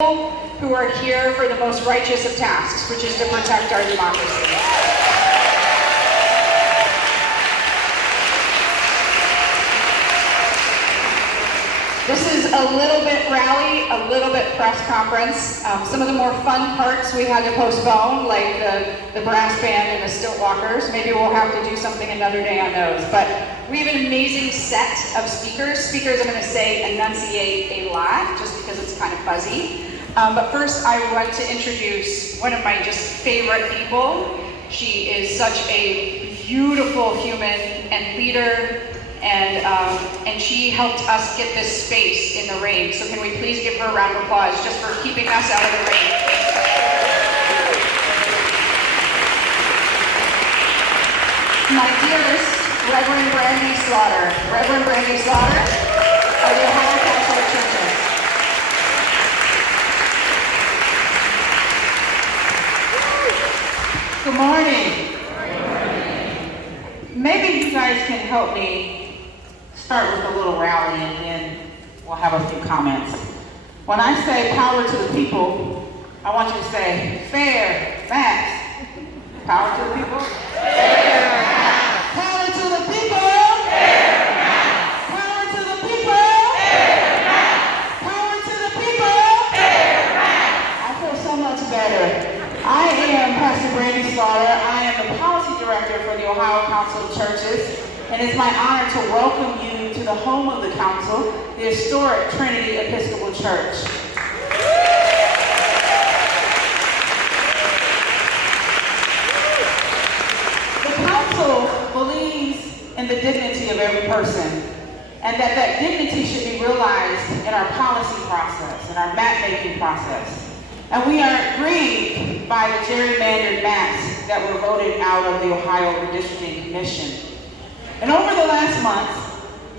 who are here for the most righteous of tasks, which is to protect our democracy. This is a little bit rally, a little bit press conference. Some of the more fun parts we had to postpone, like the brass band and the stilt walkers. Maybe we'll have to do something another day on those. But we have an amazing set of speakers. Speakers, I'm going to say, enunciate a lot, just because it's kind of fuzzy. But first, I want to introduce one of my just favorite people. She is such a beautiful human and leader. And she helped us get this space in the rain. So can we please give her a round of applause just for keeping us out of the rain? My dearest Reverend Brandy Slaughter. Reverend Brandy Slaughter of the Ohio Council of Churches. Good morning. Maybe you guys can help me start with a little rally and then we'll have a few comments. When I say power to the people, I want you to say fair, facts. Power to the people? Fair, facts. Power to the people? Fair, facts. Power to the people? Fair, facts. Power to the people? Fair, facts. I feel so much better. I am Pastor Brandy Slaughter. I am the policy director for the Ohio Council of Churches. And it's my honor to welcome you to the home of the council, the historic Trinity Episcopal Church. The council believes in the dignity of every person, and that dignity should be realized in our policy process, in our map-making process. And we are grieved by the gerrymandered maps that were voted out of the Ohio Redistricting Commission. And over the last month,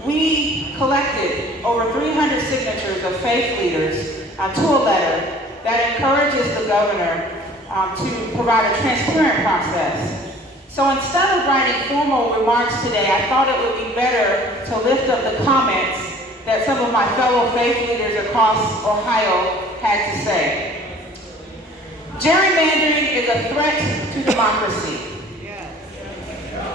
we collected over 300 signatures of faith leaders to a letter that encourages the governor to provide a transparent process. So instead of writing formal remarks today, I thought it would be better to lift up the comments that some of my fellow faith leaders across Ohio had to say. Gerrymandering is a threat to democracy.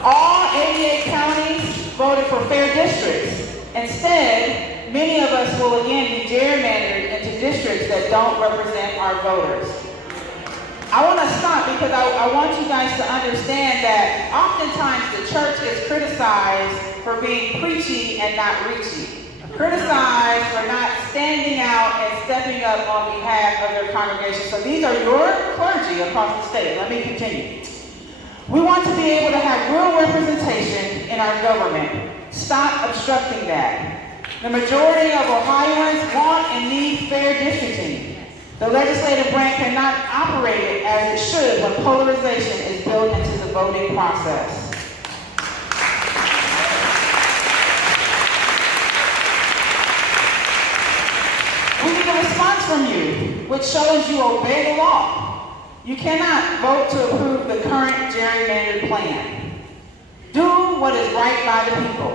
All 88 counties voted for fair districts. Instead, many of us will again be gerrymandered into districts that don't represent our voters. I want to stop because I want you guys to understand that oftentimes the church is criticized for being preachy and not reachy. Criticized for not standing out and stepping up on behalf of their congregation. So these are your clergy across the state. Let me continue. We want to be able to have real representation in our government. Stop obstructing that. The majority of Ohioans want and need fair districting. The legislative branch cannot operate it as it should when polarization is built into the voting process. We need a response from you, which shows you obey the law. You cannot vote to approve the current gerrymandered plan. Do what is right by the people.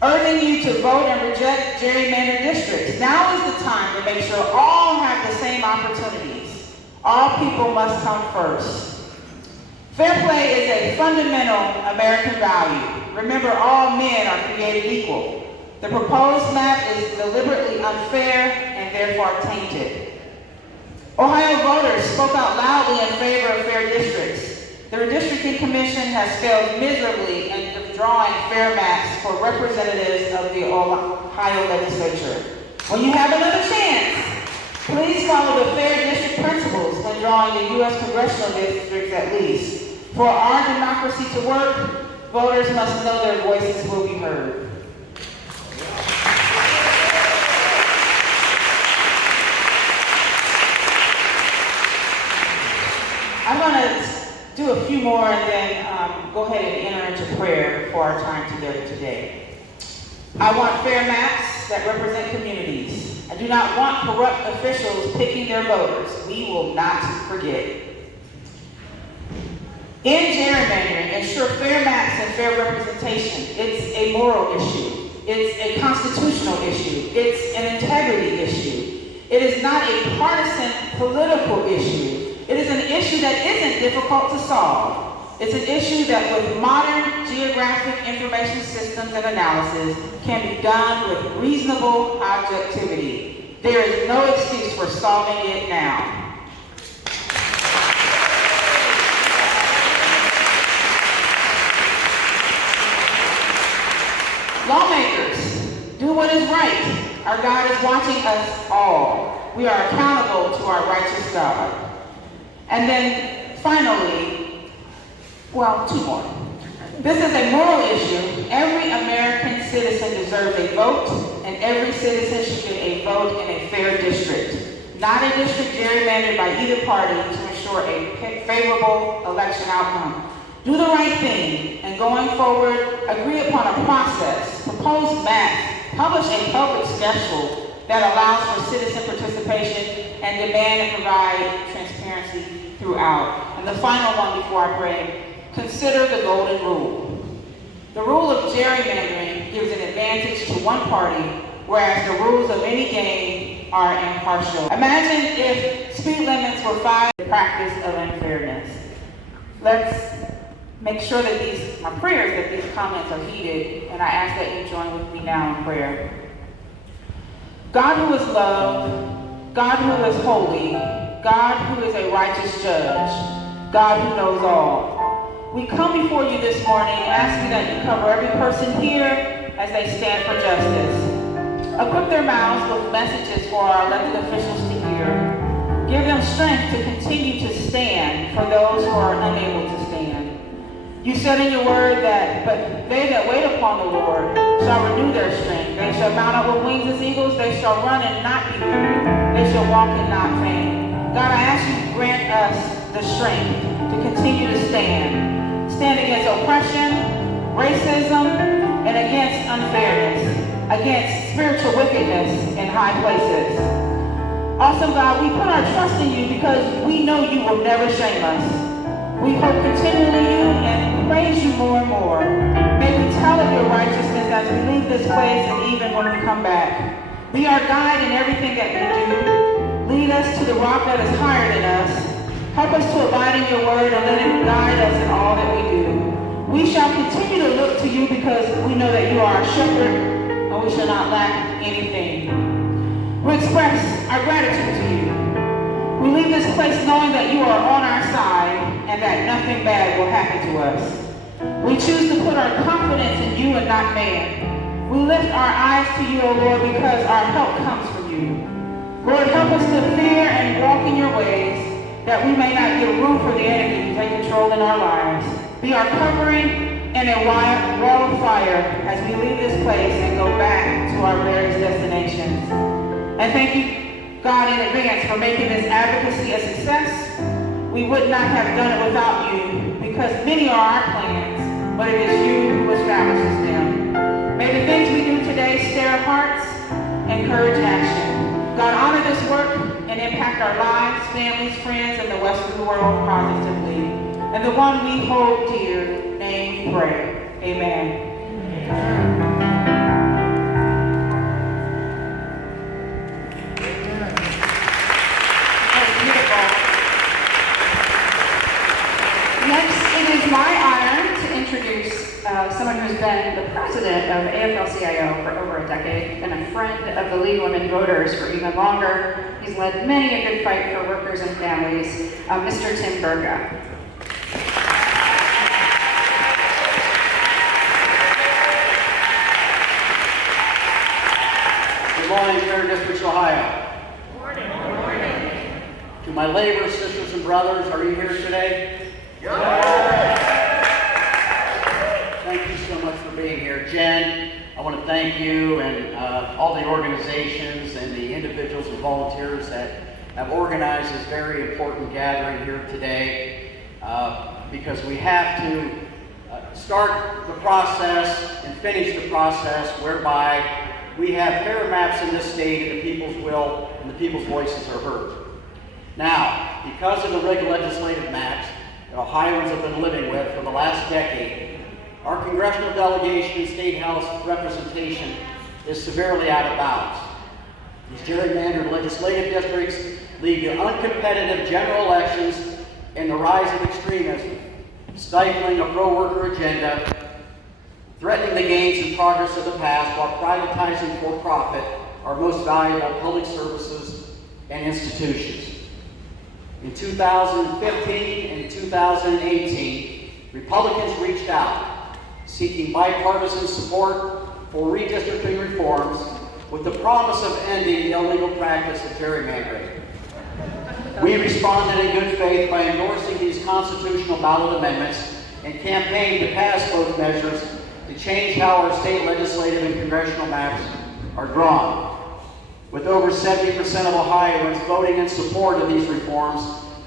Urging you to vote and reject gerrymandered districts. Now is the time to make sure all have the same opportunities. All people must come first. Fair play is a fundamental American value. Remember, all men are created equal. The proposed map is deliberately unfair and therefore tainted. Ohio voters spoke out loudly in favor of fair districts. The Redistricting Commission has failed miserably in drawing fair maps for representatives of the Ohio legislature. When you have another chance, please follow the fair district principles when drawing the U.S. congressional districts at least. For our democracy to work, voters must know their voices will be heard. I'm going to do a few more and then go ahead and enter into prayer for our time together today. I want fair maps that represent communities. I do not want corrupt officials picking their voters. We will not forget. In gerrymandering, ensure fair maps and fair representation. It's a moral issue. It's a constitutional issue. It's an integrity issue. It is not a partisan political issue. It is an issue that isn't difficult to solve. It's an issue that with modern geographic information systems and analysis can be done with reasonable objectivity. There is no excuse for solving it now. Lawmakers, do what is right. Our God is watching us all. We are accountable to our righteous God. And then finally, well, two more. This is a moral issue. Every American citizen deserves a vote, and every citizen should get a vote in a fair district. Not a district gerrymandered by either party to ensure a favorable election outcome. Do the right thing, and going forward, agree upon a process, propose maps, publish a public schedule that allows for citizen participation, and demand and provide transparency throughout. And the final one before I pray, consider the golden rule. The rule of gerrymandering gives an advantage to one party, whereas the rules of any game are impartial. Imagine if speed limits were 5, the practice of unfairness. Let's make sure that my prayers that these comments are heeded, and I ask that you join with me now in prayer. God who is love, God who is holy, God who is a righteous judge, God who knows all. We come before you this morning asking that you cover every person here as they stand for justice. Equip their mouths with messages for our elected officials to hear. Give them strength to continue to stand for those who are unable to stand. You said in your word that, but they that wait upon the Lord shall renew their strength. They shall mount up with wings as eagles. They shall run and not be weary. They shall walk and not faint. God, I ask you to grant us the strength to continue to stand. Stand against oppression, racism, and against unfairness, against spiritual wickedness in high places. Awesome God, we put our trust in you because we know you will never shame us. We hope continually you and praise you more and more. May we tell of your righteousness as we leave this place and even when we come back. Be our guide in everything that we do. Lead us to the rock that is higher than us. Help us to abide in your word and let it guide us in all that we do. We shall continue to look to you because we know that you are our shepherd and we shall not lack anything. We express our gratitude to you. We leave this place knowing that you are on our side and that nothing bad will happen to us. We choose to put our confidence in you and not man. We lift our eyes to you, O Lord, because our help comes from you. Lord, help us to fear and walk in your ways, that we may not give room for the enemy to take control in our lives. Be our covering and a wall of fire as we leave this place and go back to our various destinations. And thank you, God, in advance for making this advocacy a success. We would not have done it without you because many are our plans, but it is you who establishes them. May the things we do today stir hearts, encourage action. God, honor this work and impact our lives, families, friends, and the rest of the world positively. And the one we hold dear, name we pray. Amen. It is my honor to introduce someone who's been the president of AFL-CIO for over a decade and a friend of the League of Women Voters for even longer. He's led many a good fight for workers and families, Mr. Tim Burga. Good morning, Fair Districts, Ohio. Good morning. Good morning. To my labor sisters and brothers, are you here today? Thank you so much for being here. Jen, I want to thank you and all the organizations and the individuals and volunteers that have organized this very important gathering here today because we have to start the process and finish the process whereby we have fair maps in this state and the people's will and the people's voices are heard. Now, because of the legislative maps that Ohioans have been living with for the last decade, our congressional delegation and state house representation is severely out of bounds. These gerrymandered legislative districts lead to uncompetitive general elections and the rise of extremism, stifling a pro-worker agenda, threatening the gains and progress of the past while privatizing for profit our most valuable public services and institutions. In 2015 and 2018, Republicans reached out, seeking bipartisan support for redistricting reforms with the promise of ending the illegal practice of gerrymandering. We responded in good faith by endorsing these constitutional ballot amendments and campaigned to pass both measures to change how our state legislative and congressional maps are drawn. With over 70% of Ohioans voting in support of these reforms,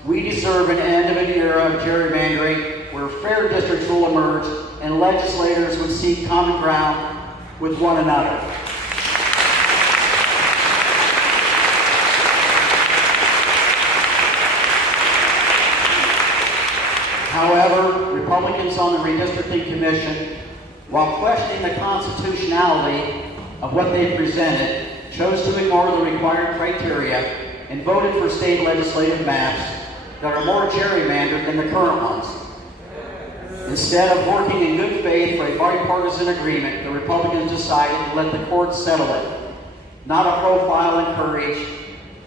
we deserve an end of an era of gerrymandering where fair districts will emerge and legislators would seek common ground with one another. However, Republicans on the Redistricting Commission, while questioning the constitutionality of what they presented, chose to ignore the required criteria and voted for state legislative maps that are more gerrymandered than the current ones. Instead of working in good faith for a bipartisan agreement, the Republicans decided to let the courts settle it. Not a profile in courage,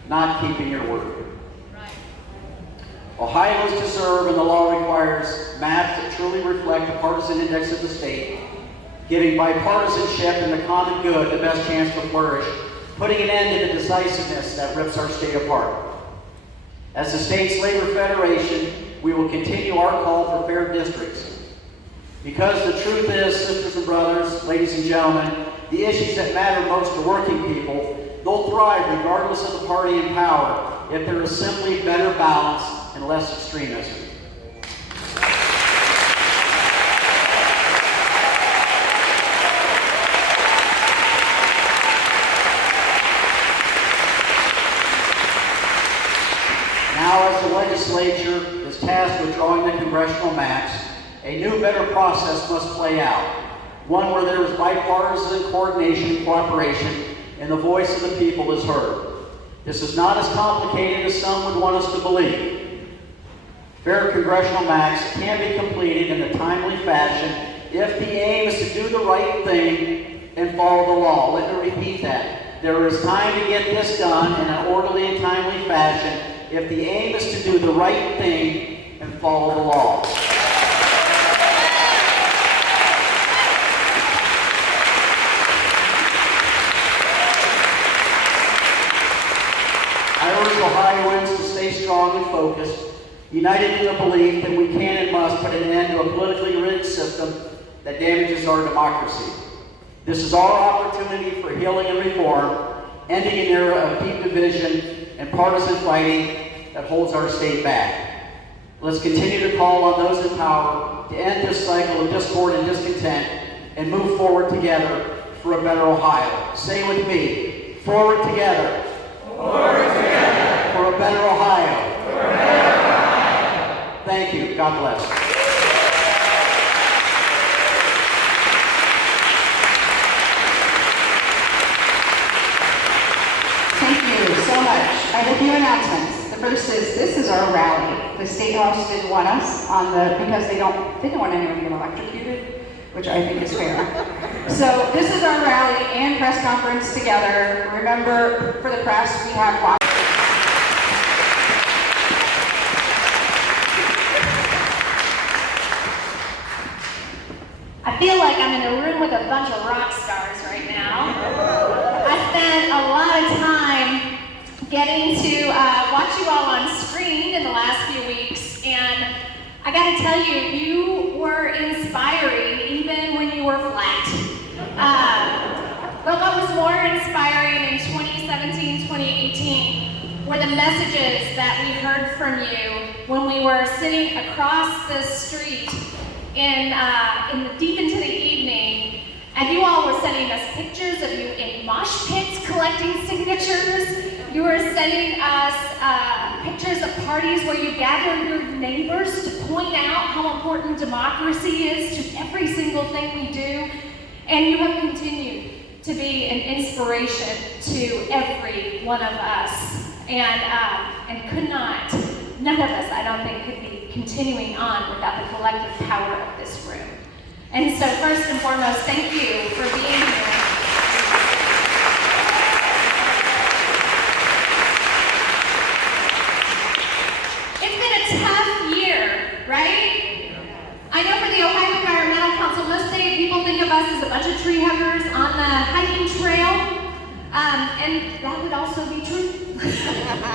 not keeping your word. Ohioans deserve, and the law requires, maps that truly reflect the partisan index of the state, giving bipartisanship and the common good the best chance to flourish, putting an end to the decisiveness that rips our state apart. As the State's Labor Federation, we will continue our call for fair districts. Because the truth is, sisters and brothers, ladies and gentlemen, the issues that matter most to working people, they'll thrive regardless of the party in power if there is simply better balance and less extremism. Now, as the legislature is tasked with drawing the congressional maps, a new, better process must play out. One where there is bipartisan coordination and cooperation, and the voice of the people is heard. This is not as complicated as some would want us to believe. Fair congressional maps can be completed in a timely fashion if the aim is to do the right thing and follow the law. Let me repeat that. There is time to get this done in an orderly and timely fashion if the aim is to do the right thing and follow the law. I urge Ohioans to stay strong and focused, united in the belief that we can and must put an end to a politically rigged system that damages our democracy. This is our opportunity for healing and reform, ending an era of deep division and partisan fighting that holds our state back. Let's continue to call on those in power to end this cycle of discord and discontent and move forward together for a better Ohio. Say with me, forward together. Forward together. For a better Ohio. For a better Ohio. Thank you. God bless. So much. I have a few announcements. The first is, this is our rally. The State House didn't want us because they didn't want anyone to get electrocuted, which I think is fair. So this is our rally and press conference together. Remember, for the press, we have lots. I feel like I'm in a room with a bunch of rock stars right now. I spent a lot of time getting to watch you all on screen in the last few weeks, and I gotta tell you, you were inspiring even when you were flat. But what was more inspiring in 2017, 2018 were the messages that we heard from you when we were sitting across the street deep into the evening, and you all were sending us pictures of you in mosh pits collecting signatures. You were sending us pictures of parties where you gathered your neighbors to point out how important democracy is to every single thing we do. And you have continued to be an inspiration to every one of us, and could not, none of us, I don't think, could be continuing on without the collective power of this room. And so first and foremost, thank you for being here. It's been a tough year, right? I know for the Ohio Environmental Council, most people think of us as a bunch of tree huggers on the hiking trail, and that would also be true.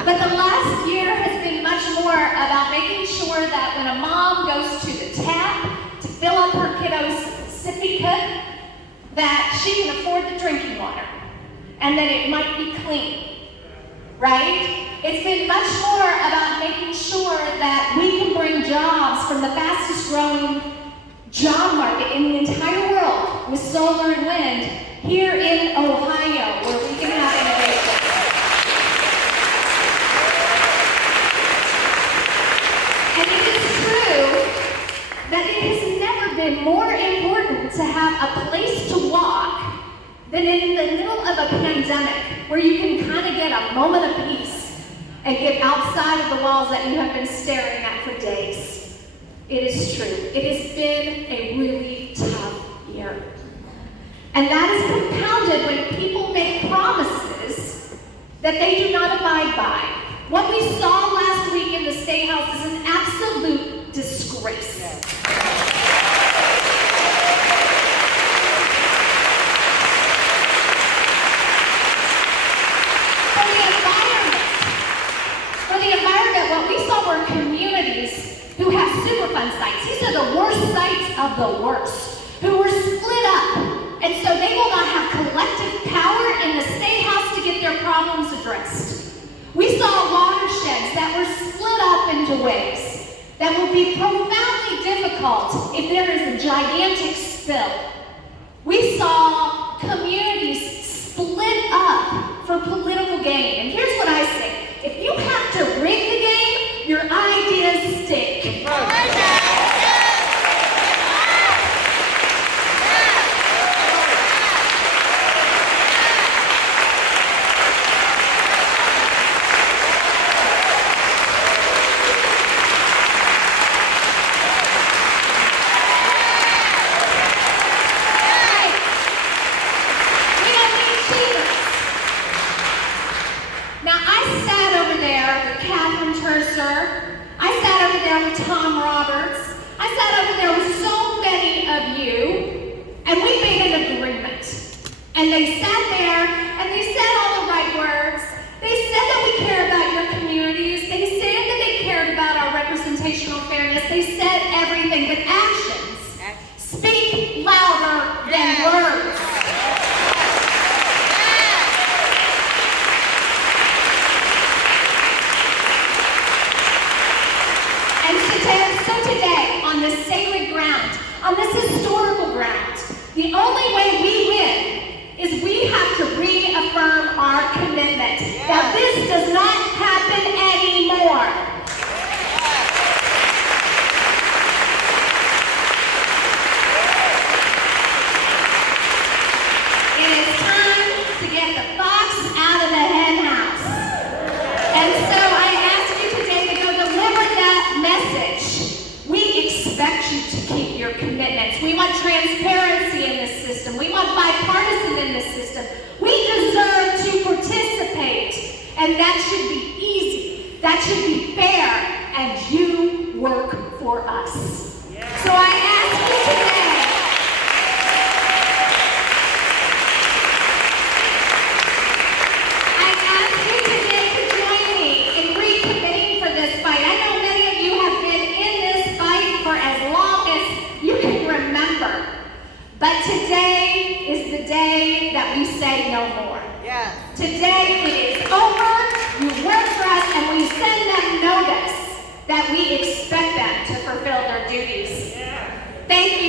But the last year has been much more about making sure that when a mom goes to the tap to fill up her kiddo's sippy cup, that she can afford the drinking water, and that it might be clean, right? It's been much more about making sure that we can bring jobs from the fastest growing job market in the entire world with solar and wind here in Ohio, where we can have innovation. And it is true that it has never been more important to have a place to walk than in the middle of a pandemic, where you can kind of get a moment of peace and get outside of the walls that you have been staring at for days. It is true. It has been a really tough year. And that is compounded when people make promises that they do not abide by. What we saw last week in the State House is an absolute disgrace. For the environment, what we saw were communities who have Superfund sites. These are the worst sites of the worst, who were split up. And so they will not have collective power in the State House to get their problems addressed. We saw watersheds that were split up into ways that will be profoundly difficult if there is a gigantic spill. We saw communities split up for political gain. And here's what I say. If you have to rig the game, your ideas stink. And they sat there, and they said all the right words. They said that we care about your communities. They said that they cared about our representational fairness. They said everything, but actions speak louder than words. And today, on this sacred ground, on this historical ground, the only way we win is we have to reaffirm our commitment that this does not happen anymore. It is time to get the fox out of the hen house. And so I ask you today to go deliver that message. We expect you to keep your commitments. We want transparency in this system. We want bipartisan in this system. We deserve to participate. And that should be easy. That should be fair. And you work for us. So I ask you today, to join me in recommitting for this fight. I know many of you have been in this fight for as long as you can remember. But today is the day that we say no more. Yes. Today it is over. You work for us, and we send them notice that we expect them to fulfill their duties. Yeah. Thank you.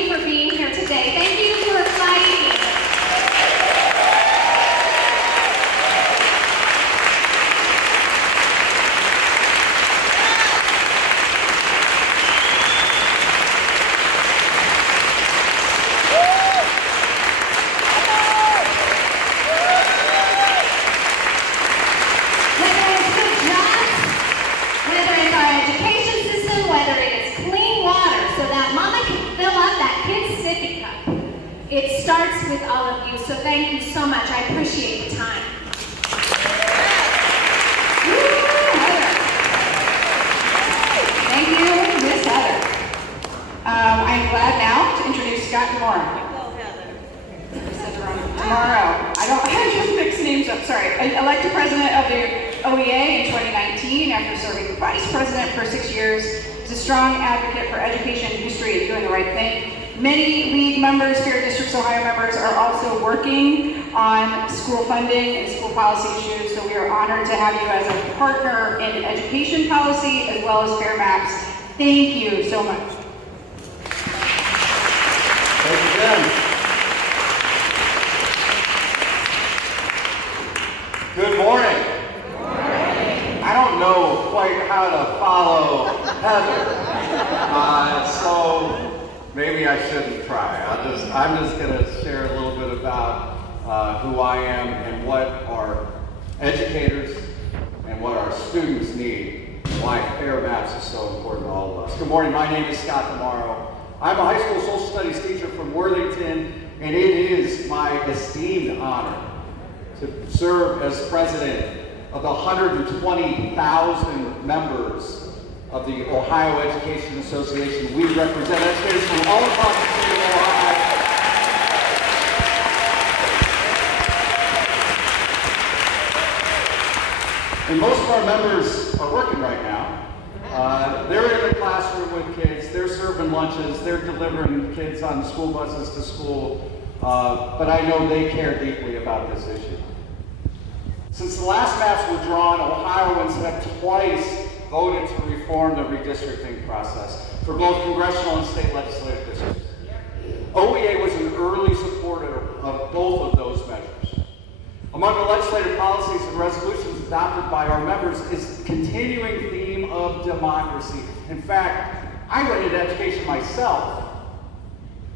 It starts with all of you, so thank you so much. I appreciate the time. Thank you, Miss Heather. I'm glad now to introduce Scott Doran. Tomorrow. I just mixed names up, sorry. Elected president of the OEA in 2019 after serving vice president for 6 years. He's a strong advocate for education history and doing the right thing. Many league members, Fair Districts Ohio members, are also working on school funding and school policy issues, so we are honored to have you as a partner in education policy as well as Fair Maps. Thank you so much. Thank you, Jen. Good morning. Good morning. I don't know quite how to follow Heather, so maybe I shouldn't try. I'm just going to share a little bit about who I am and what our educators and what our students need, why Fair Maps is so important to all of us. Good morning. My name is Scott Damaro. I'm a high school social studies teacher from Worthington, and it is my esteemed honor to serve as president of the 120,000 members of the Ohio Education Association. We represent educators from all across the state of Ohio. And most of our members are working right now. They're in the classroom with kids, they're serving lunches, they're delivering kids on school buses to school, but I know they care deeply about this issue. Since the last maps were drawn, Ohioans have twice voted to reform the redistricting process for both congressional and state legislative districts. OEA was an early supporter of both of those measures. Among the legislative policies and resolutions adopted by our members is the continuing theme of democracy. In fact, I went into education myself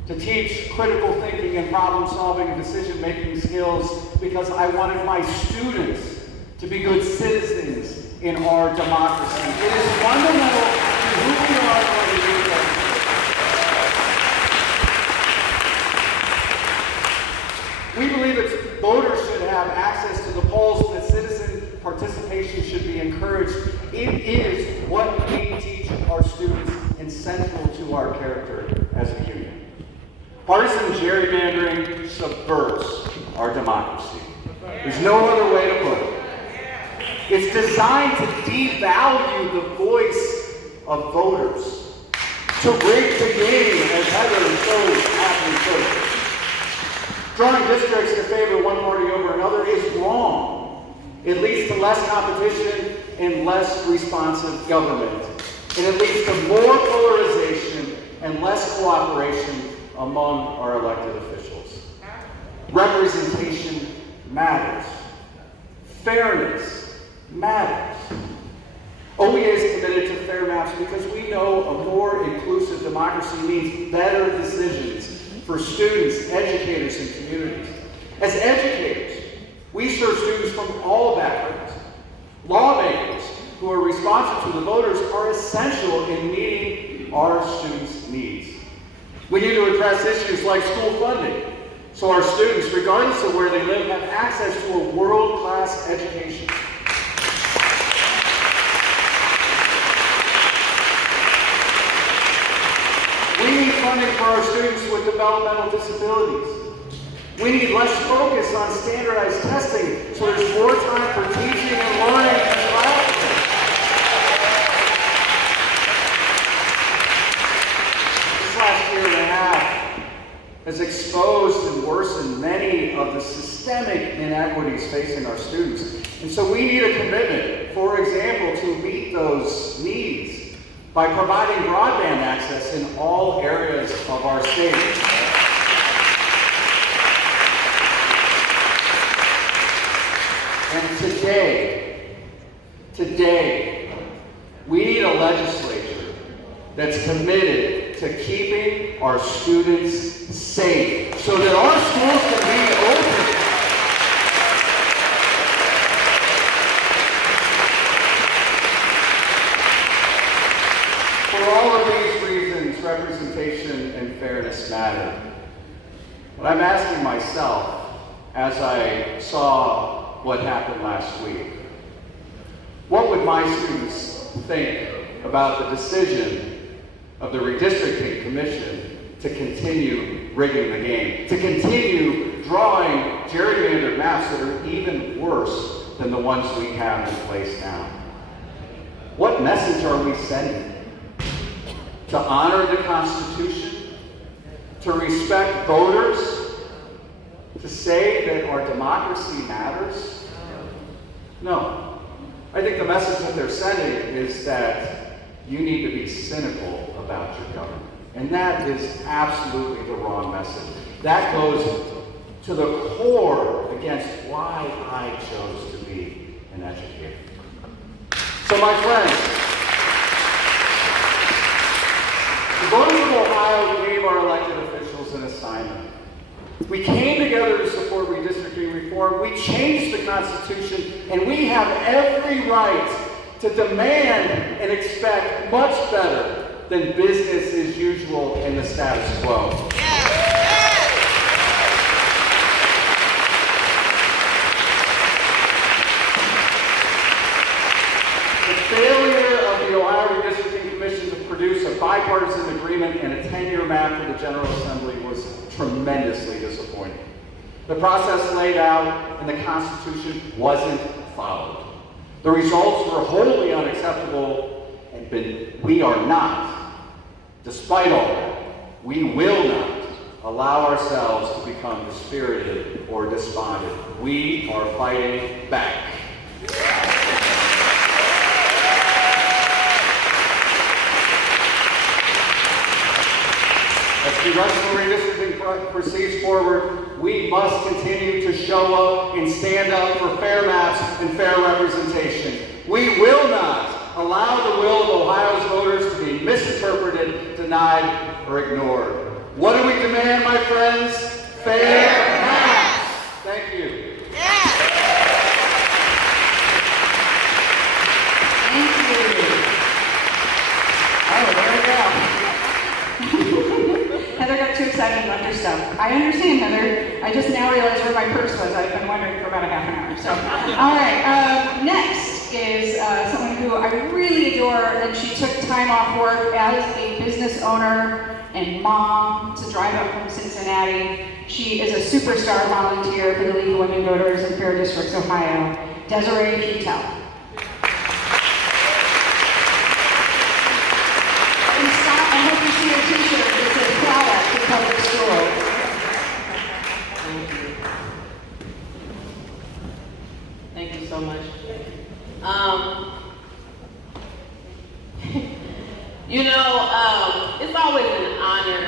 to teach critical thinking and problem solving and decision making skills because I wanted my students to be good citizens in our democracy. It is fundamental to who we are as a youth. We believe that voters should have access to the polls and that citizen participation should be encouraged. It is what we teach our students and central to our character as a union. Partisan gerrymandering subverts our democracy. There's no other way to put it. It's designed to devalue the voice of voters, to rig the game, as Heather so aptly put it. Drawing districts to favor one party over another is wrong. It leads to less competition and less responsive government. And it leads to more polarization and less cooperation among our elected officials. Representation matters. Fairness matters. OEA is committed to Fair Maps because we know a more inclusive democracy means better decisions for students, educators, and communities. As educators, we serve students from all backgrounds. Lawmakers who are responsive to the voters are essential in meeting our students' needs. We need to address issues like school funding, so our students, regardless of where they live, have access to a world-class education. We need funding for our students with developmental disabilities. We need less focus on standardized testing, so there's more time for teaching and learning in the classroom. This last year and a half has exposed and worsened many of the systemic inequities facing our students. And so we need a commitment, for example, to meet those needs by providing broadband access in all areas of our state. And today, we need a legislature that's committed to keeping our students safe so that our schools can be open. For all of these reasons, representation and fairness matter. But I'm asking myself, as I saw what happened last week, what would my students think about the decision of the redistricting commission to continue rigging the game, to continue drawing gerrymandered maps that are even worse than the ones we have in place now? What message are we sending? To honor the Constitution? To respect voters? To say that our democracy matters? No. I think the message that they're sending is that you need to be cynical about your government. And that is absolutely the wrong message. That goes to the core against why I chose to be an educator. So my friends, the voters of Ohio gave our elected officials an assignment. We came together to support redistricting reform. We changed the Constitution, and we have every right to demand and expect much better than business as usual in the status quo. The failure of the Ohio Redistricting Commission to produce a bipartisan agreement and a 10-year map for the General Assembly was tremendously disappointing. The process laid out in the Constitution wasn't followed. The results were wholly unacceptable, and we are not, despite all that, we will not allow ourselves to become dispirited or despondent. We are fighting back. As congressional redistricting proceeds forward, we must continue to show up and stand up for fair maps and fair representation. We will not allow the will of Ohio's voters to be misinterpreted, denied, or ignored. What do we demand, my friends? Fair maps! Thank you. Thank you. Oh, there we go. Heather got too excited and left her stuff. I understand, Heather. I just now realized where my purse was. I've been wondering for about a half an hour. So, all right. Next is someone who I really adore, and she took time off work as a business owner and mom to drive up from Cincinnati. She is a superstar volunteer for the League of Women Voters in Fair Districts, Ohio. Desiree Futel. I hope you see your t-shirt that says product to public schools. Thank you so much. It's always an honor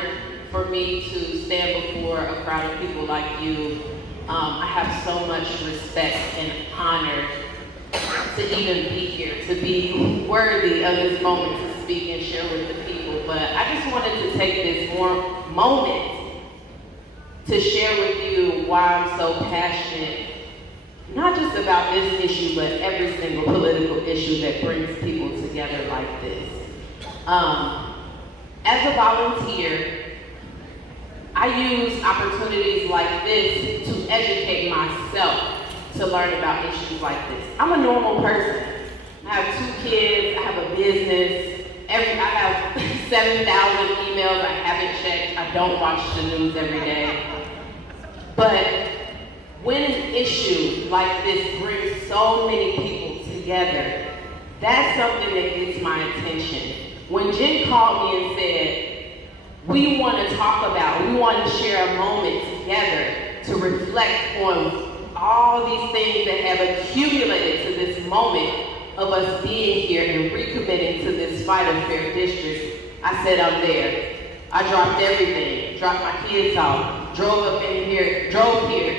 for me to stand before a crowd of people like you. I have so much respect and honor to even be here, to be worthy of this moment to speak and share with the people. But I just wanted to take this moment to share with you why I'm so passionate, not just about this issue, but every single political issue that brings people together like this. As a volunteer, I use opportunities like this to educate myself, to learn about issues like this. I'm a normal person. I have 2 kids, I have a business, I have 7,000 emails I haven't checked, I don't watch the news every day. But when an issue like this brings so many people together, that's something that gets my attention. When Jen called me and said, we want to talk about, we want to share a moment together to reflect on all these things that have accumulated to this moment of us being here and recommitting to this fight of fair districts, I said, I'm there. I dropped everything, dropped my kids off, drove here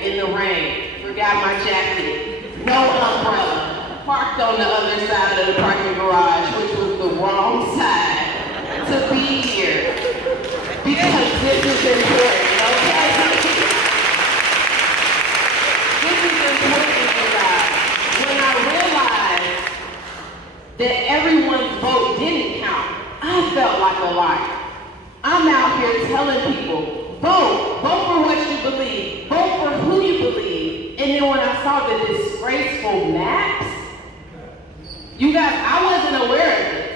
in the rain, forgot my jacket, no umbrella, parked on the other side of the parking garage, which was the wrong side, to be here. Because this is important, okay? This is important, you guys. When I realized that everyone's vote didn't count, I felt like a liar. I'm out here telling people, Vote for what you believe. Vote for who you believe. And then when I saw the disgraceful maps, you guys, I wasn't aware of this.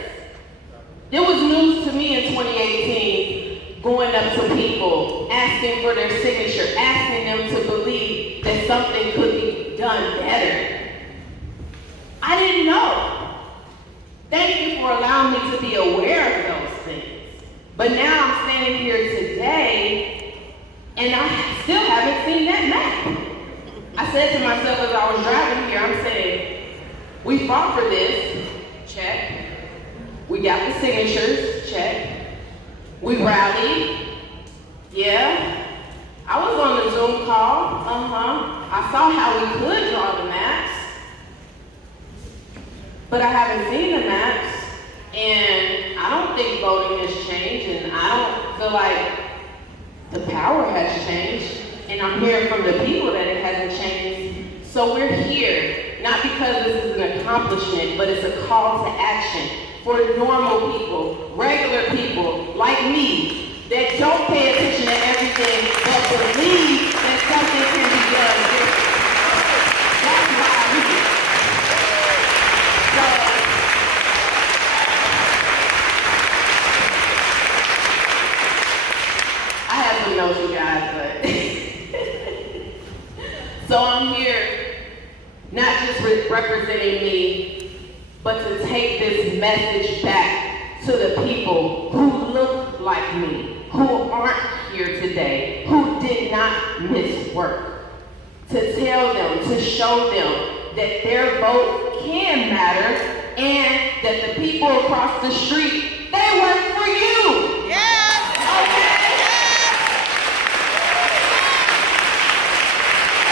It was news to me in 2018, going up to people, asking for their signature, asking them to believe that something could be done better. I didn't know. Thank you for allowing me to be aware of those things. But now I'm standing here today, and I still haven't seen that map. I said to myself as I was driving here, I'm saying, we fought for this, check. We got the signatures, check. We rallied, yeah. I was on the Zoom call, I saw how we could draw the maps, but I haven't seen the maps, and I don't think voting has changed, and I don't feel like the power has changed, and I'm hearing from the people that it hasn't changed. So we're here, not because this is an accomplishment, but it's a call to action for normal people, regular people like me, that don't pay attention to everything, but believe that something can be done different. That's why I'm here. So, I have some notes, you guys, but so I'm here, not just representing me, but to take this message back to the people who look like me, who aren't here today, who did not miss work. To tell them, to show them that their vote can matter and that the people across the street, they work for you. Yes! Okay?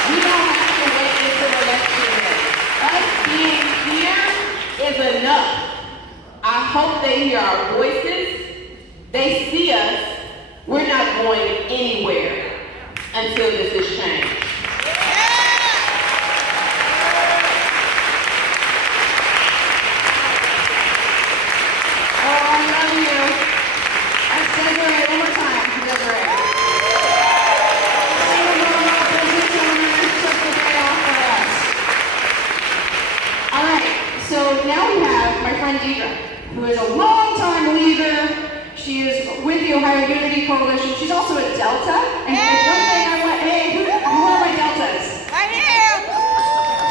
We don't have to wait until election day. Us being here is enough. I hope they hear our voices. They see us. We're not going anywhere until this is changed. Oh, I love you. That's Desiree. One more time. Desiree. All right. So now we have my friend Deidre, who is a long-time leader. She is with the Ohio Unity Coalition. She's also a Delta. And one thing I want, hey, who are my Deltas? Right here.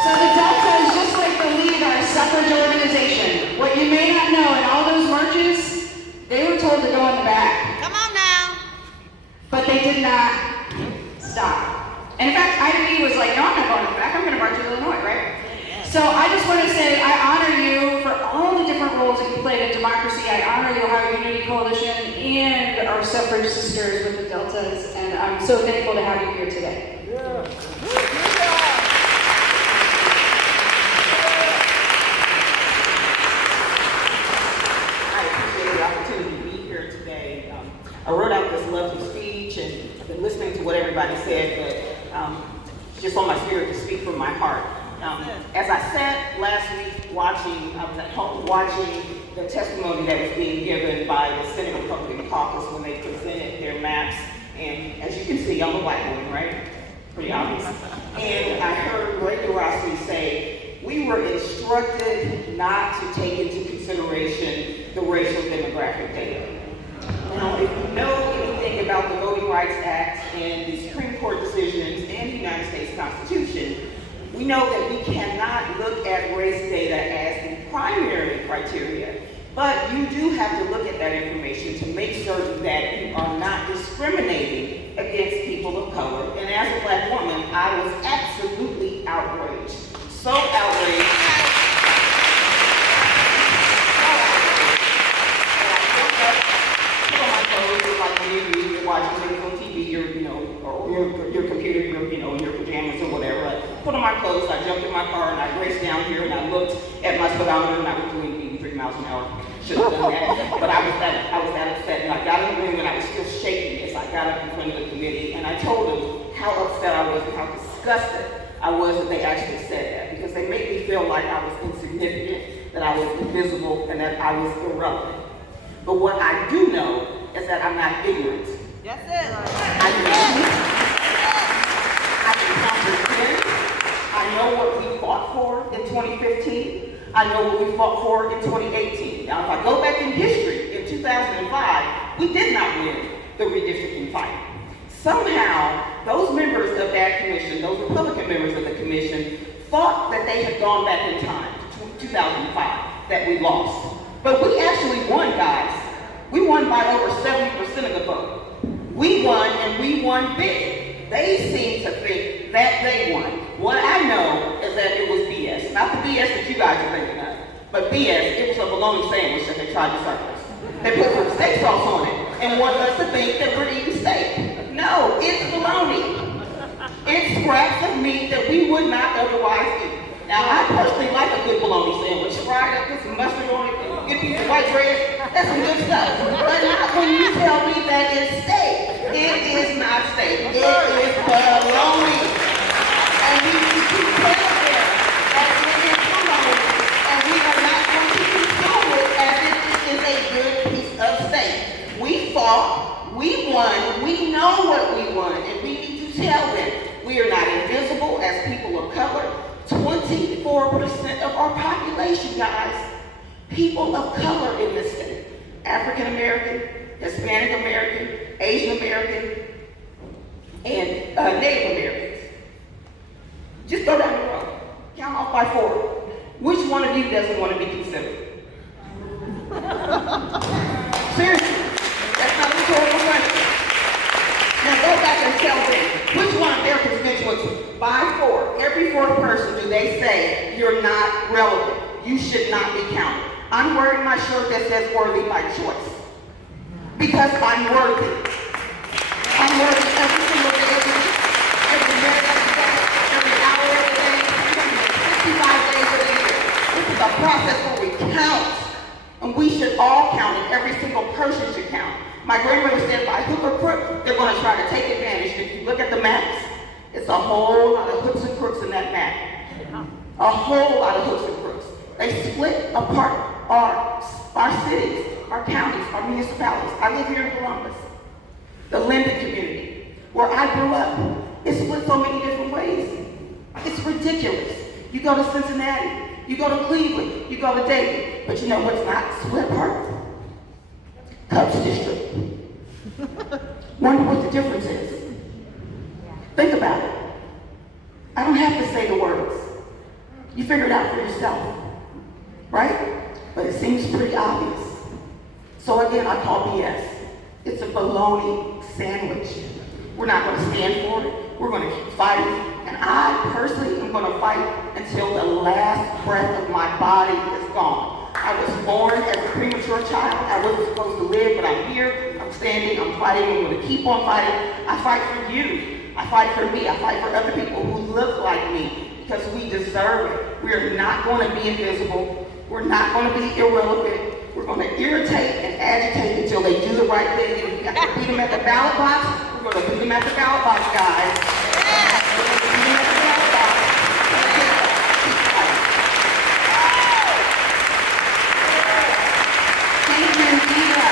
So the Delta is just like the lead, our suffrage organization. What you may not know, in all those marches, they were told to go in the back. Come on now. But they did not stop. And in fact, IDB was like, no, I'm not going in the back. I'm going to march in Illinois, right? So I just want to say I honor you for all the different roles that you played in democracy. I honor the Ohio Unity Coalition and our suffrage sisters with the Deltas, and I'm so thankful to have you here today. Yeah. I appreciate the opportunity to be here today. I wrote out this lovely speech, and I've been listening to what everybody said, but it's just on my spirit to speak from my heart. As I sat last week I was at home watching the testimony that was being given by the Senate Republican caucus when they presented their maps. And as you can see, I'm a white woman, right? Pretty obvious. And I heard Ray DeRossi say, we were instructed not to take into consideration the racial demographic data. Now, if you know anything about the Voting Rights Act and the Supreme Court decisions and the United States Constitution, we know that we cannot look at race data as the primary criteria, but you do have to look at that information to make certain that you are not discriminating against people of color. And as a black woman, I was absolutely outraged. So outraged. Like when you're watching things on TV, or your computer, in your pajamas or whatever. I put on my clothes, I jumped in my car, and I raced down here, and I looked at my speedometer, and I was doing 83 miles an hour. Should have done that, but I was that upset, and I got in the room, and I was still shaking as I got up in front of the committee, and I told them how upset I was and how disgusted I was that they actually said that, because they made me feel like I was insignificant, that I was invisible, and that I was irrelevant. But what I do know is that I'm not ignorant. That's it. I can comprehend. I know what we fought for in 2015. I know what we fought for in 2018. Now, if I go back in history, in 2005, we did not win the redistricting fight. Somehow, those members of that commission, those Republican members of the commission, thought that they had gone back in time to 2005, that we lost. But we actually won, guys. We won by over 70% of the vote. We won, and we won big. They seem to think that they won. What I know is that it was BS. Not the BS that you guys are thinking of, but BS, it was a bologna sandwich that they tried to serve us. They put some steak sauce on it and wanted us to think that we're eating steak. No, it's bologna. It's scraps of meat that we would not otherwise eat. Now, I personally like a good bologna sandwich, fried up with some mustard on it, and a good piece of white bread. That's some good stuff. But not when you tell me that it's steak. It is not steak. It is bologna. And we need to put it there that it is bologna, and we are not going to consume it as if it is a good piece of steak. We fought, we won, we know what we won, and we need to tell them we are not invisible as people of color. 24% of our population, guys, people of color in this state. African American, Hispanic American, Asian American, and Native Americans. Just go down the road. Count off by 4. Which one of you doesn't want to be considered? Seriously, that's not a rhetorical question. Now go back and tell them which one of their constituents, by 4, every 4th person, do they say you're not relevant? You should not be counted. I'm wearing my shirt that says worthy by choice. Because I'm worthy. I'm worthy every single day of the week, every minute of the day, every hour of the day, 365 days of the year. This is a process where we count. And we should all count, and every single person should count. My grandmother said by hook or crook, they're going to try to take advantage. If you look at the maps, it's a whole lot of hooks and crooks in that map. A whole lot of hooks and crooks. They split apart our cities, our counties, our municipalities. I live here in Columbus. The Linden community, where I grew up, is split so many different ways. It's ridiculous. You go to Cincinnati, you go to Cleveland, you go to Dayton, but you know what's not split apart? Cubs District. Wonder what the difference is. Think about it. I don't have to say the words. You figure it out for yourself, right? But it seems pretty obvious. So again, I call BS. It's a bologna sandwich. We're not going to stand for it. We're going to keep fighting. And I personally am going to fight until the last breath of my body is gone. I was born as a premature child. I wasn't supposed to live, but I'm here. I'm standing. I'm fighting. I'm going to keep on fighting. I fight for you. I fight for me. I fight for other people who look like me because we deserve it. We are not going to be invisible. We're not going to be irrelevant. We're going to irritate and agitate until they do the right thing. And if we have to beat them at the ballot box, we're going to beat them at the ballot box, guys. We're going to beat them at the ballot box. Thank you, Diva.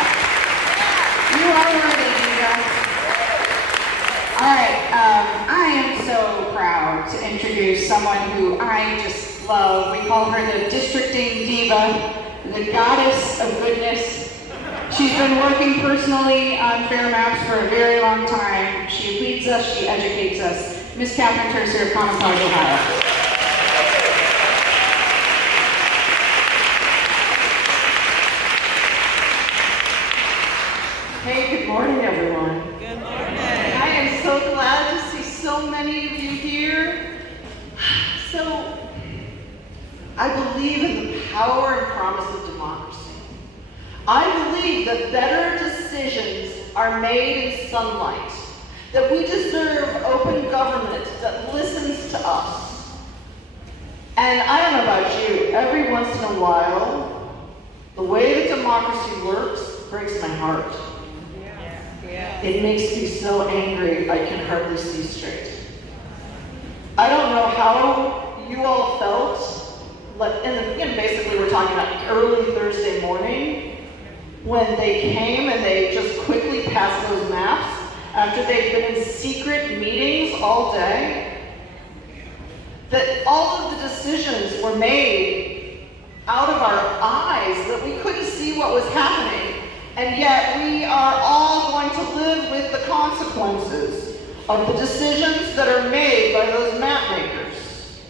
You are worthy, Diva. All right, I am so proud to introduce someone who I just love. We call her the districting diva, the goddess of goodness. She's been working personally on Fair Maps for a very long time. She leads us, she educates us. Miss Catherine Tercer of Common Cause, Ohio. Hey, good morning, everyone. Good morning. I am so glad to see so many of you here. So, I believe in the power and promise of democracy. I believe that better decisions are made in sunlight, that we deserve open government that listens to us. And I don't know about you, every once in a while, the way that democracy works breaks my heart. It makes me so angry I can hardly see straight. I don't know how you all felt, and basically we're talking about early Thursday morning, when they came and they just quickly passed those maps. after they'd been in secret meetings all day, that all of the decisions were made out of our eyes, that we couldn't see what was happening, and yet we are all going to live with the consequences of the decisions that are made by those map makers.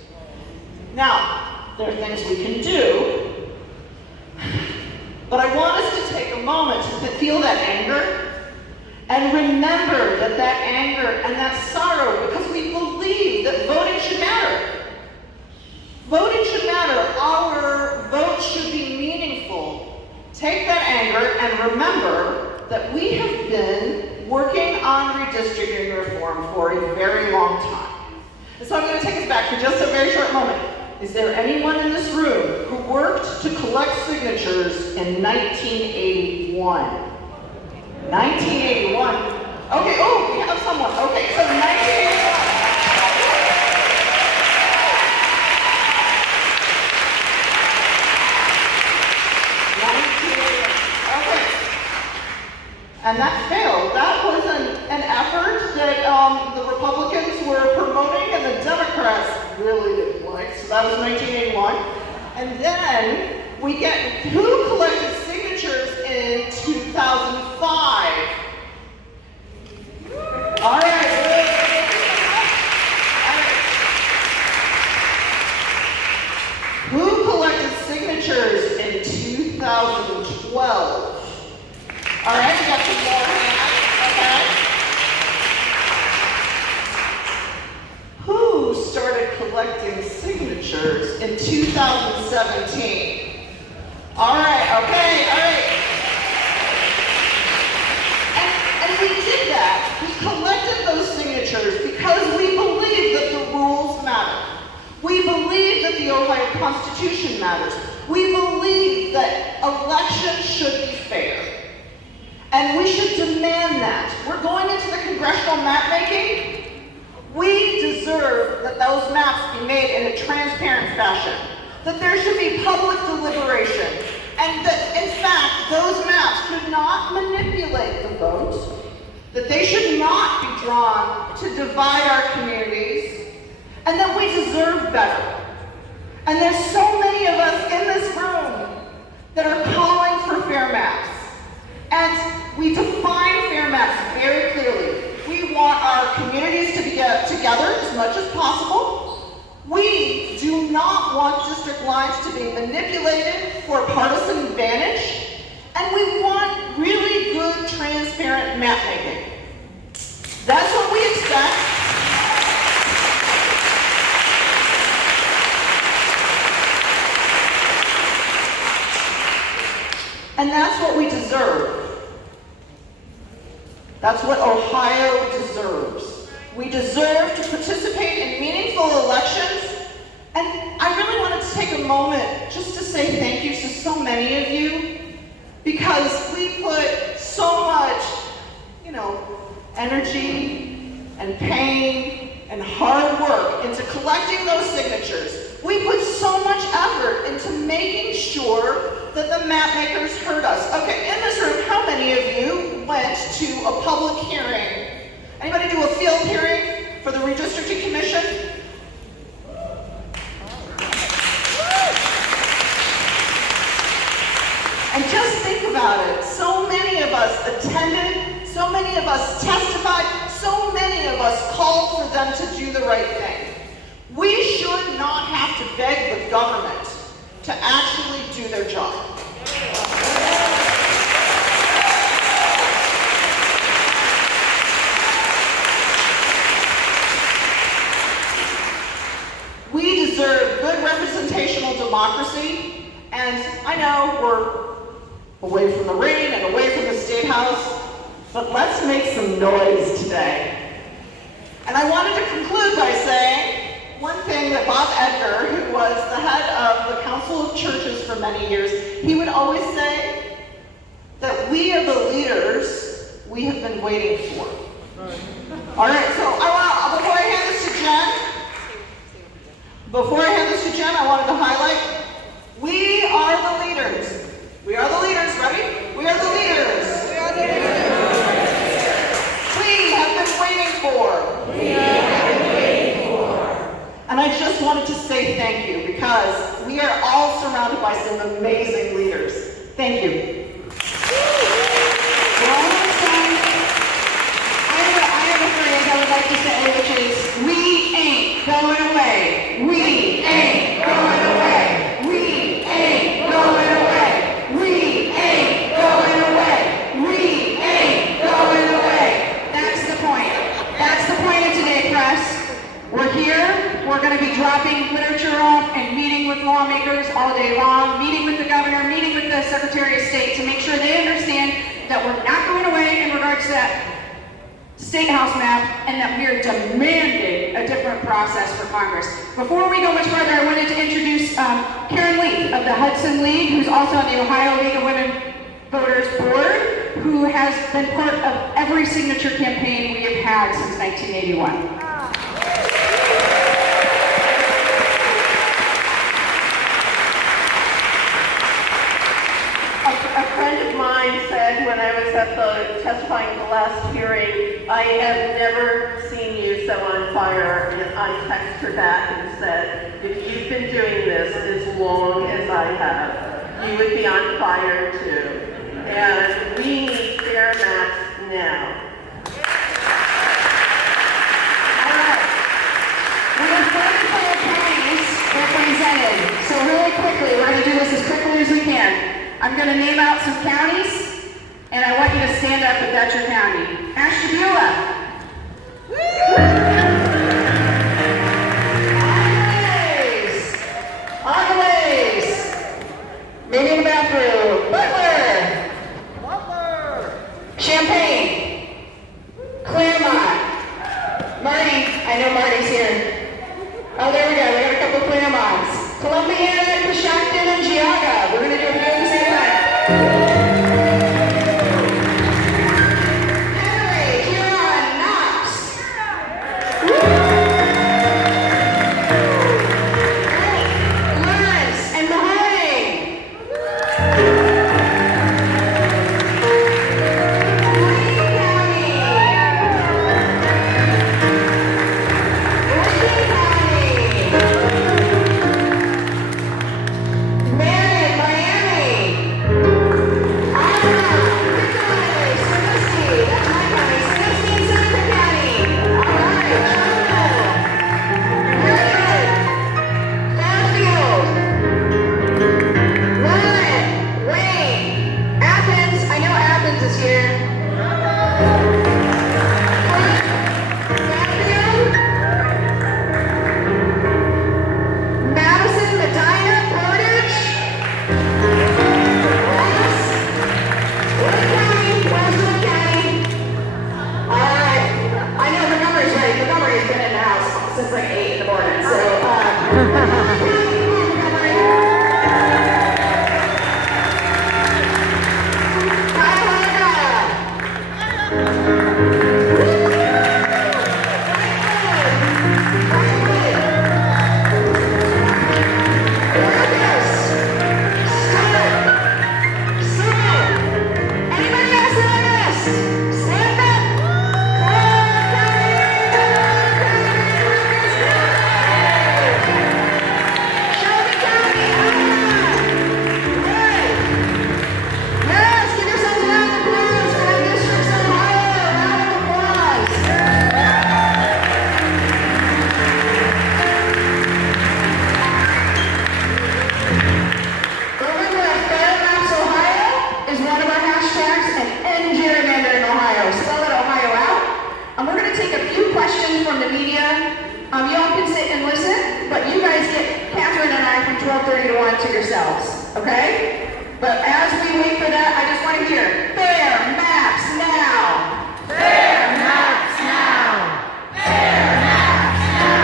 Now, there are things we can do, but I want us to take a moment to feel that anger and remember that that anger and that sorrow, because we believe that voting should matter. Voting should matter. Our vote should be meaningful. Take that anger and remember that we have been working on redistricting reform for a very long time. And so I'm going to take us back for just a very short moment. Is there anyone in this room who worked to collect signatures in 1981? 1981. Okay, oh, we have someone. Okay, so 1981. And that failed. That was an effort that the Republicans were promoting and the Democrats really didn't like. So that was 1981. And then we get, who collected signatures in 2005? All right. Who collected signatures in 2012? All right, we got some more hands, okay. Who started collecting signatures in 2017? All right, okay, all right. And we did that. We collected those signatures because we believe that the rules matter. We believe that the Ohio Constitution matters. We believe that elections should be fair. And we should demand that. We're going into the congressional map making. We deserve that those maps be made in a transparent fashion, that there should be public deliberation, and that, in fact, those maps should not manipulate the vote, that they should not be drawn to divide our communities, and that we deserve better. And there's so many of us in this room that are calling for fair maps. And we define fair maps very clearly. We want our communities to be together as much as possible. We do not want district lines to be manipulated for partisan advantage. And we want really good, transparent map making. That's what we expect. And that's what we deserve. That's what Ohio deserves. We deserve to participate in meaningful elections. And I really wanted to take a moment just to say thank you to so many of you, because we put so much, energy and pain and hard work into collecting those signatures. We put so much effort into making sure that the map makers heard us. Okay, in this room, how many of you went to a public hearing? Anybody do a field hearing for the Redistricting Commission? And just think about it. So many of us attended, so many of us testified, so many of us called for them to do the right thing. We should not have to beg the government to actually do their job. We deserve good representational democracy, and I know we're away from the rain and away from the State House, but let's make some noise today. And I wanted to conclude by saying one thing that Bob Edgar, who was the head of the Council of Churches for many years, he would always say that we are the leaders we have been waiting for. All right, so before I hand this to Jen, I wanted to highlight, we are the leaders. We are the leaders, ready? We are the leaders. We are the leaders. We by some amazing leaders. Thank you. Well, I have a phrase I would like to say, which is, we ain't going away. We ain't going away. We ain't going away. We ain't going away. We ain't going away. That's the point. That's the point of today, press. We're here. We're going to be dropping literature off and meeting with lawmakers all day long, meeting with the governor, meeting with the Secretary of State to make sure they understand that we're not going away in regards to that State House map and that we are demanding a different process for Congress. Before we go much further, I wanted to introduce Karen Leith of the Hudson League, who's also on the Ohio League of Women Voters Board, who has been part of every signature campaign we have had since 1981. A friend of mine said when I was at the testifying at the last hearing, I have never seen you so on fire, and I texted her back and said, if you've been doing this as long as I have, you would be on fire too. And we need fair maps now. All right. We have 34 counties represented, so really quickly, we're going to do this as quickly as we can. I'm going to name out some counties, and I want you to stand up if that's your county. Ashtabula. Agalays. Maybe in the bathroom. Butler. Champaign. Claremont. Marty. I know Marty's here. Oh, there we go. We got a couple of Claremonts. Columbiana, Coshocton, and Geauga. We're going to do a few at the same time. Henry, Huron, Knox. Lawrence and Mahoning. Greene County. Lincoln County. Marion, Miami. Iowa, Victoria, Sandusky, that's my county. Sandusky and Seneca County. All right, Charlotte. Hartford. Fairfield. Warren, Wayne. Athens, I know Athens is here. Fairfield. Madison, Medina, Portage. Wood County, Westwood County. All right. I know Montgomery's ready. Montgomery's been in the house since like 8 in the morning. So, Montgomery. Cuyahoga. Anybody else on this? Stanford? Shelby County. Right. Yes, give yourselves a round of applause for our districts in Ohio. A round of applause. Remember, Fair Maps Ohio is one of our hashtags, and end gerrymander in Ohio. Spell it Ohio out. And we're going to take a few questions from the media. Y'all can sit and listen, but you guys get Catherine and I from 12:30 to 1 to yourselves, okay? But as we wait for that, I just want to hear Fair Maps now. Fair Maps now. Fair Maps now.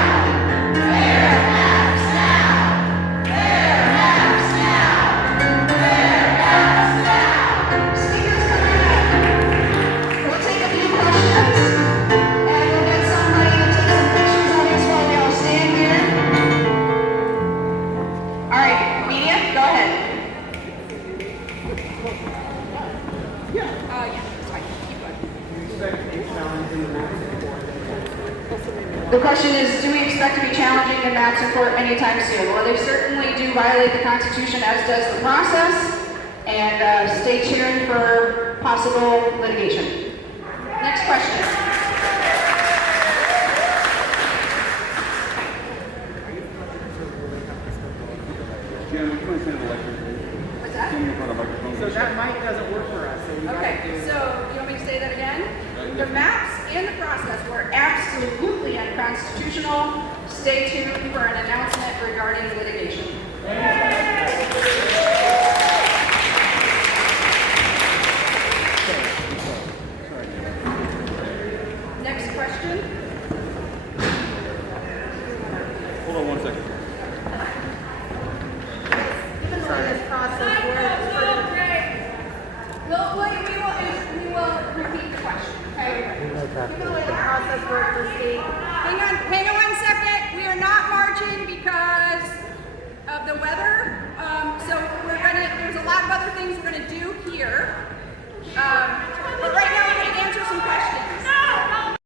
Fair Maps now. Fair Maps now. Fair Maps now. Speakers coming up. We'll take a few questions, and we'll get somebody to take some pictures of us while we all stand here. All right, media, go ahead. The question is, do we expect to be challenging the maps in court anytime soon? Well, they've certainly do violate the Constitution, as does the process. And stay tuned for possible litigation. Next question. What's that? So that mic doesn't work for us, so we Okay, so you want me to say that again? The maps and the process were absolutely unconstitutional. Stay tuned for an announcement regarding litigation. Next question. Hold on 1 second. Even though this process works, We will repeat the question. Okay? even though the process works for state, Hang on 1 second. We are not marching because